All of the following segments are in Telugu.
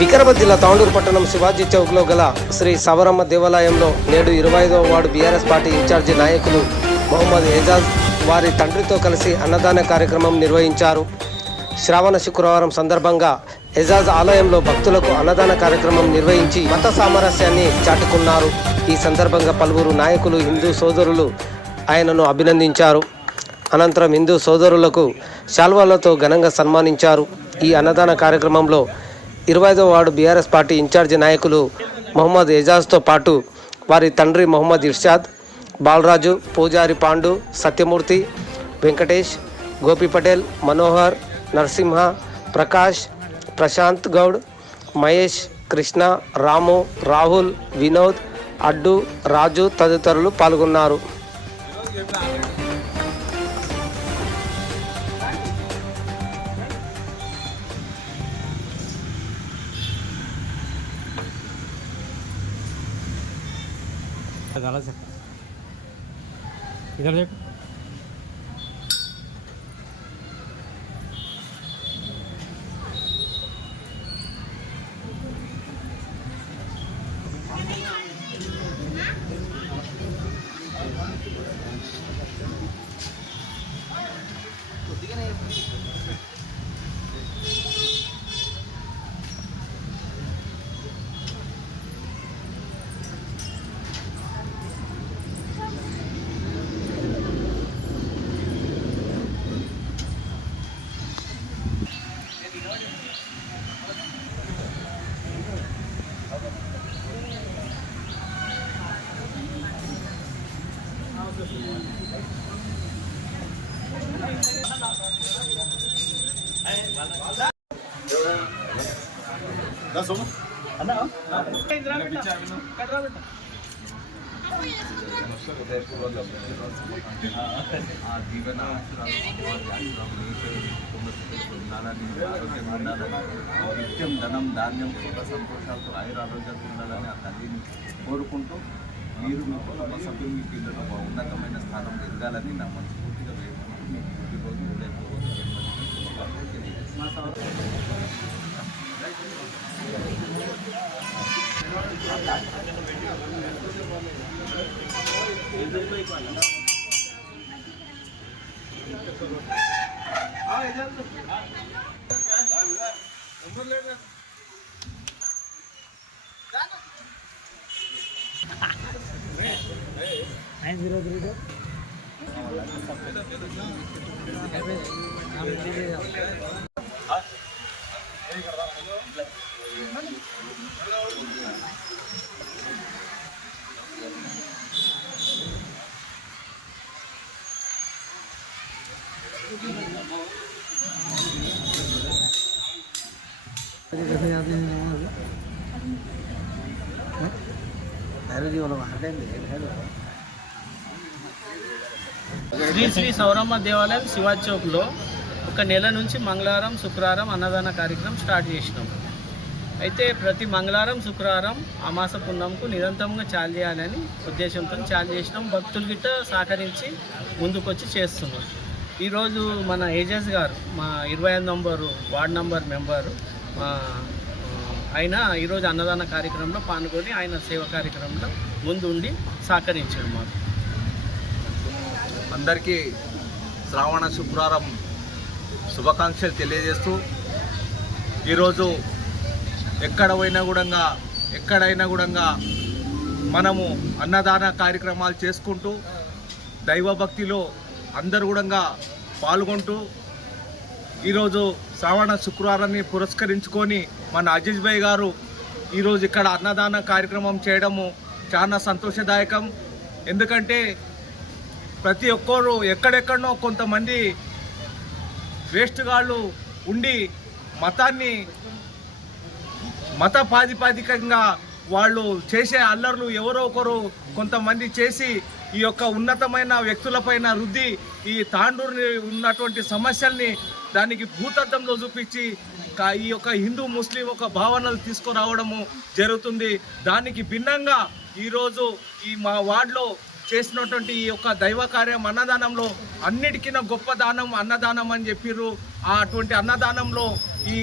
వికారాబాద్ జిల్లా తాండూరు పట్టణం శివాజీ చౌక్లో గల శ్రీ సవరమ్మ దేవాలయంలో నేడు ఇరవై ఐదవ వార్డు బీఆర్ఎస్ పార్టీ ఇన్ఛార్జి నాయకులు మొహమ్మద్ ఏజాజ్ వారి తండ్రితో కలిసి అన్నదాన కార్యక్రమం నిర్వహించారు. శ్రావణ శుక్రవారం సందర్భంగా ఎజాజ్ ఆలయంలో భక్తులకు అన్నదాన కార్యక్రమం నిర్వహించి మత సామరస్యాన్ని చాటుకున్నారు. ఈ సందర్భంగా పలువురు నాయకులు హిందూ సోదరులు ఆయనను అభినందించారు. అనంతరం హిందూ సోదరులకు శాల్వాలతో ఘనంగా సన్మానించారు. ఈ అన్నదాన కార్యక్రమంలో ఇరవై ఐదవ వార్డు బీఆర్ఎస్ పార్టీ ఇన్ఛార్జి నాయకులు మొహమ్మద్ ఎజాజ్తో పాటు వారి తండ్రి మొహమ్మద్ ఇర్షాద్ బాలరాజు పూజారి పాండు సత్యమూర్తి వెంకటేష్ గోపి పటేల్ మనోహర్ నరసింహ ప్రకాష్ ప్రశాంత్ గౌడ్ మహేష్ కృష్ణ రాము రాహుల్ వినోద్ అడ్డు రాజు తదితరులు పాల్గొన్నారు. झाला దీవెన ఉండాలని ఆరోగ్యం ఉండాలని నిత్యం ధనం ధాన్యం సుఖ సంతోషాలతో ఆయుర ఆరోగ్యాలు ఉండాలని ఆ తల్లిని కోరుకుంటూ మీరు మీ కుటుంబ సభ్యులు మీ పిల్లలు ఒక ఉన్నతమైన స్థానం ఎదగాలని నా మనస్ఫూర్తిగా వేడుకుంటూ మీకు పుట్టినరోజు రేపు nine zero three two Tadi di orang ada yang bikin helm. Shri Shri Sauramma దేవాలయం శివాజీ చౌక్లో ఒక నెల నుంచి మంగళవారం శుక్రవారం అన్నదాన కార్యక్రమం స్టార్ట్ చేసినాం. అయితే ప్రతి మంగళవారం శుక్రవారం అమాస పున్నంకు నిరంతరంగా చాలు చేయాలని ఉద్దేశంతో చాలు చేసినాం. భక్తులు గిట్ట సహకరించి ముందుకొచ్చి చేస్తున్నాం ఈరోజు మన ఏజెస్ గారు మా ఇరవై ఐదు నంబరు వార్డ్ నంబర్ మెంబరు మా ఆయన ఈరోజు అన్నదాన కార్యక్రమంలో పాల్గొని ఆయన సేవ కార్యక్రమంలో ముందు ఉండి సహకరించాడు మాకు. అందరికీ శ్రావణ శుక్రవారం శుభాకాంక్షలు తెలియజేస్తూ ఈరోజు ఎక్కడ పోయినా కూడా ఎక్కడైనా కూడా మనము అన్నదాన కార్యక్రమాలు చేసుకుంటూ దైవభక్తిలో అందరు కూడా పాల్గొంటూ ఈరోజు శ్రావణ శుక్రవారాన్ని పురస్కరించుకొని మన అజీజ్ భాయ్ గారు ఈరోజు ఇక్కడ అన్నదాన కార్యక్రమం చేయడము చాలా సంతోషదాయకం. ఎందుకంటే ప్రతి ఒక్కరు ఎక్కడెక్కడనో కొంతమంది వేస్ట్ గాళ్ళు ఉండి మతాన్ని మత ప్రాతిపాదికంగా వాళ్ళు చేసే అల్లర్లు ఎవరో ఒకరు కొంతమంది చేసి ఈ యొక్క ఉన్నతమైన వ్యక్తులపైన రుద్ది ఈ తాండూరుని ఉన్నటువంటి సమస్యల్ని దానికి భూతత్వంలో చూపించి ఈ యొక్క హిందూ ముస్లిం ఒక భావనలు తీసుకురావడము జరుగుతుంది. దానికి భిన్నంగా ఈరోజు ఈ మా వార్డులో చేసినటువంటి ఈ యొక్క దైవ కార్యం అన్నదానంలో అన్నిటికీ గొప్ప దానం అన్నదానం అని చెప్పిర్రు. అటువంటి అన్నదానంలో ఈ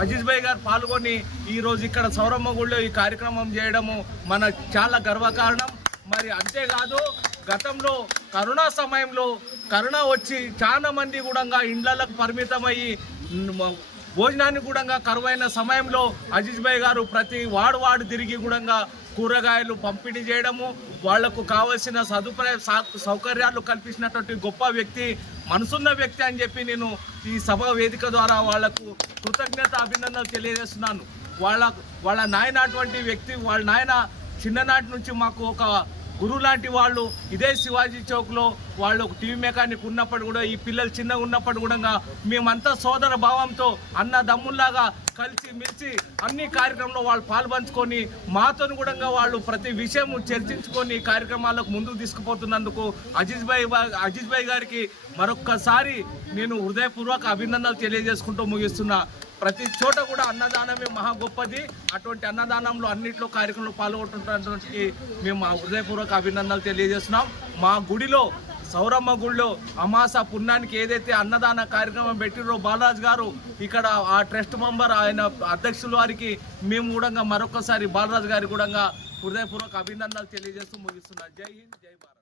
అజీజ్ భాయ్ గారు పాల్గొని ఈరోజు ఇక్కడ సౌరమ్మ గుడిలో ఈ కార్యక్రమం చేయడము మన చాలా గర్వకారణం. మరి అంతేకాదు గతంలో కరోనా సమయంలో కరోనా వచ్చి చాలా మంది కూడా ఇండ్లకు పరిమితమయ్యి మ్, భోజనానికి కూడా కరువైన సమయంలో అజీజ్ భాయ్ గారు ప్రతి వాడు వాడు తిరిగి కూడా కూరగాయలు పంపిణీ చేయడము వాళ్ళకు కావలసిన సదుపాయ సౌకర్యాలు కల్పించినటువంటి గొప్ప వ్యక్తి మనసున్న వ్యక్తి అని చెప్పి నేను ఈ సభ వేదిక ద్వారా వాళ్ళకు కృతజ్ఞత అభినందనలు తెలియజేస్తున్నాను. వాళ్ళ వాళ్ళ నాయన అటువంటి వ్యక్తి వాళ్ళ నాయన చిన్ననాటి నుంచి మాకు ఒక గురువు లాంటి వాళ్ళు ఇదే శివాజీ చౌక్లో వాళ్ళు ఒక టీవీ మెకానిక్ ఉన్నప్పుడు కూడా ఈ పిల్లలు చిన్నగా ఉన్నప్పుడు కూడా మేమంతా సోదర భావంతో అన్న దమ్ముల్లాగా కలిసి మెలిసి అన్ని కార్యక్రమంలో వాళ్ళు పాల్పంచుకొని మాతో కూడా వాళ్ళు ప్రతి విషయం చర్చించుకొని కార్యక్రమాలకు ముందుకు తీసుకుపోతున్నందుకు అజీజ్ భాయ్ అజీజ్ భాయ్ గారికి మరొక్కసారి నేను హృదయపూర్వక అభినందనలు తెలియజేసుకుంటూ ముగిస్తున్నా. ప్రతి చోట కూడా అన్నదానమే మహా గొప్పది. అటువంటి అన్నదానంలో అన్నింటిలో కార్యక్రమంలో పాల్గొంటున్నటువంటి మేము హృదయపూర్వక అభినందనలు తెలియజేస్తున్నాం. మా గుడిలో సౌరమ్మ గుడిలో అమాస పుణ్యానికి ఏదైతే అన్నదాన కార్యక్రమం పెట్టిరో బాలరాజ్ గారు ఇక్కడ ఆ ట్రస్ట్ మెంబర్ ఆయన అధ్యక్షుల వారికి మేము కూడా మరొకసారి బాలరాజ్ గారికి కూడా హృదయపూర్వక అభినందనలు తెలియజేస్తూ ముగిస్తున్నాం. జై హింద్ జై భారత్.